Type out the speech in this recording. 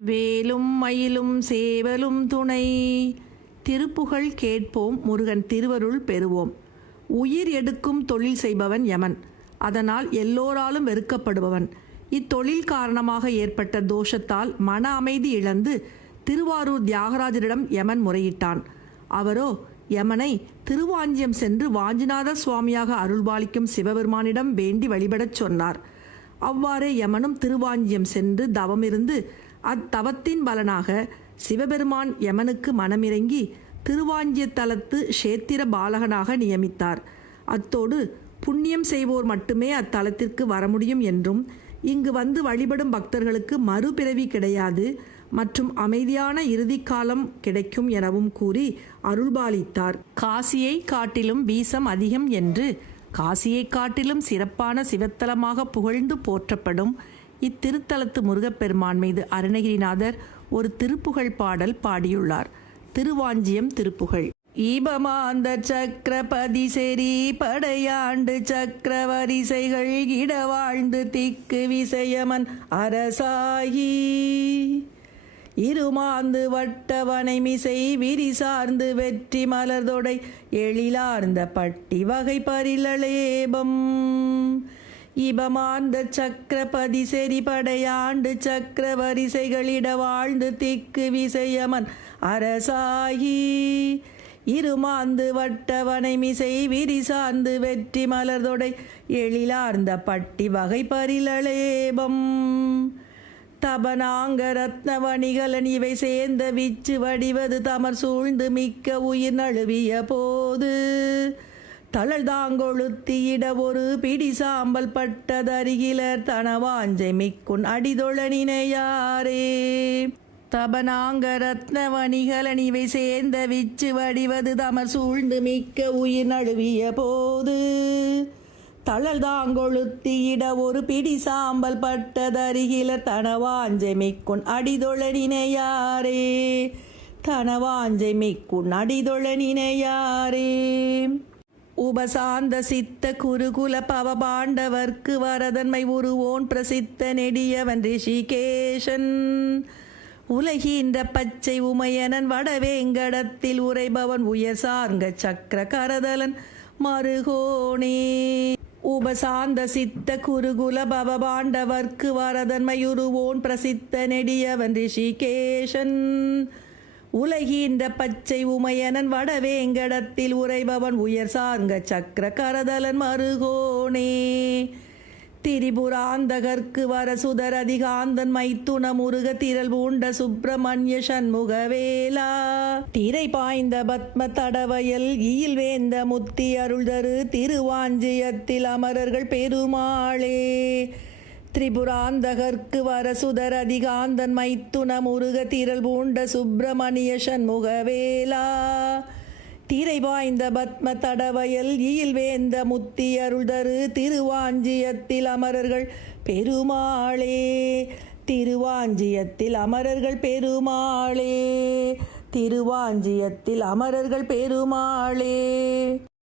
வேலும் மயிலும் சேவலும் துணை. திருப்புகழ் கேட்போம் முருகன் திருவருள் பெறுவோம். உயிர் எடுக்கும் தொழில் செய்பவன் யமன். அதனால் எல்லோராலும் வெறுக்கப்படுபவன். இத்தொழில் காரணமாக ஏற்பட்ட தோஷத்தால் மன அமைதி இழந்து திருவாரூர் தியாகராஜரிடம் யமன் முறையிட்டான். அவரோ யமனை திருவாஞ்சியம் சென்று வாஞ்சிநாத சுவாமியாக அருள்பாலிக்கும் சிவபெருமானிடம் வேண்டி வழிபடச் சொன்னார். அவ்வாறே யமனும் திருவாஞ்சியம் சென்று தவமிருந்து அத்தவத்தின் பலனாக சிவபெருமான் யமனுக்கு மனமிறங்கி திருவாஞ்சியத்தலத்து க்ஷேத்திர பாலகனாக நியமித்தார். அத்தோடு புண்ணியம் செய்வோர் மட்டுமே அத்தலத்திற்கு வர முடியும் என்றும் இங்கு வந்து வழிபடும் பக்தர்களுக்கு மறுபிறவி கிடையாது மற்றும் அமைதியான இறுதிக்காலம் கிடைக்கும் எனவும் கூறி அருள்பாலித்தார். காசியை காட்டிலும் வீசம் அதிகம் என்று காசியை காட்டிலும் சிறப்பான சிவத்தலமாக புகழ்ந்து போற்றப்படும் இத்திருத்தலத்து முருகப்பெருமான் மீது அருணகிரிநாதர் ஒரு திருப்புகழ் பாடல் பாடியுள்ளார். திருவாஞ்சியம் திருப்புகழ். ஈபமாந்த சக்கரபதி செரி படையாண்டு சக்கரவரிசைகள் இடவாழ்ந்து திக்கு விசயமன் அரசாகி. இருமாந்து வட்டவனை மிசை விரிசார்ந்து வெற்றி மலர்தொடை எழிலார்ந்த பட்டி வகை பரிலளேபம். இபமார்ந்த சக்கரபதி செறிபடையாண்டு சக்கரவரிசைகளிட வாழ்ந்து திக்கு விசையமன் அரசாகி. இருமாந்து வட்டவனை மிசை விரிசார்ந்து வெற்றி மலர்தொடை எழிலார்ந்த பட்டி வகை பரிலளேபம். தபனாங்க ரத்ன வணிகலன் இவை சேர்ந்த விச்சு வடிவது தமர் சூழ்ந்து மிக்க உயிர் நழுவிய போது தளழ்தாங்கொழுத்தியிட ஒரு பிடி சாம்பல் பட்டதருகிலர் தனவாஞ்சை மிக்குன் அடிதொழனினையாரே தபனாங்க ரத்ன வணிகலன் சேர்ந்த விச்சு வடிவது தமர் சூழ்ந்து மிக்க உயிர் நழுவிய போது. தளல் தாங்கொழுத்தியிட ஒரு பிடி சாம்பல் பட்டதருகில தனவாஞ்சை மிக்குன் அடிதொழனினையாரே தனவாஞ்சை மிக்குன் அடிதொழனினையாரே உபசாந்த சித்த குருகுல பவபாண்டவர்க்கு வரதன்மை உருவோன் பிரசித்த நெடியவன் ரிஷிகேஷன். உலகின்ற பச்சை உமையனன் வடவேங்கடத்தில் உரைபவன் உயர் சார்ந்த சக்கர கரதலன் மருகோணே உபசாந்த சித்த குருகுல பவபாண்டவர்க்கு வரதன்மையுருவோன் பிரசித்த நெடியவன் ரிஷிகேஷன். உலகின்ற பச்சை உமையனன் வடவேங்கடத்தில் உறைபவன் உயர் சார்ந்த சக்கர கரதலன் மருகோனே. திரிபுராந்தகர்க்கு வர சுதர் அதிகாந்தன் மைத்துன முருக திரள் பூண்ட சுப்பிரமணிய சண்முகவேலா. திரை பாய்ந்த பத்ம தடவயல் ஈல் வேந்த முத்தி அருள்தரு திருவாஞ்சியத்தில் அமரர்கள் பெருமாளே. திரிபுராந்தகர்க்கு வர சுதர் அதிகாந்தன் மைத்துன முருக திரள் பூண்ட சுப்பிரமணிய சண்முகவேலா. திரை வாய்ந்த பத்ம தடவயல் ஈயில் வேந்த முத்தி அருள்தரு திருவாஞ்சியத்தில் அமரர்கள் பெருமாளே. திருவாஞ்சியத்தில் அமரர்கள் பெருமாளே. திருவாஞ்சியத்தில் அமரர்கள் பெருமாளே.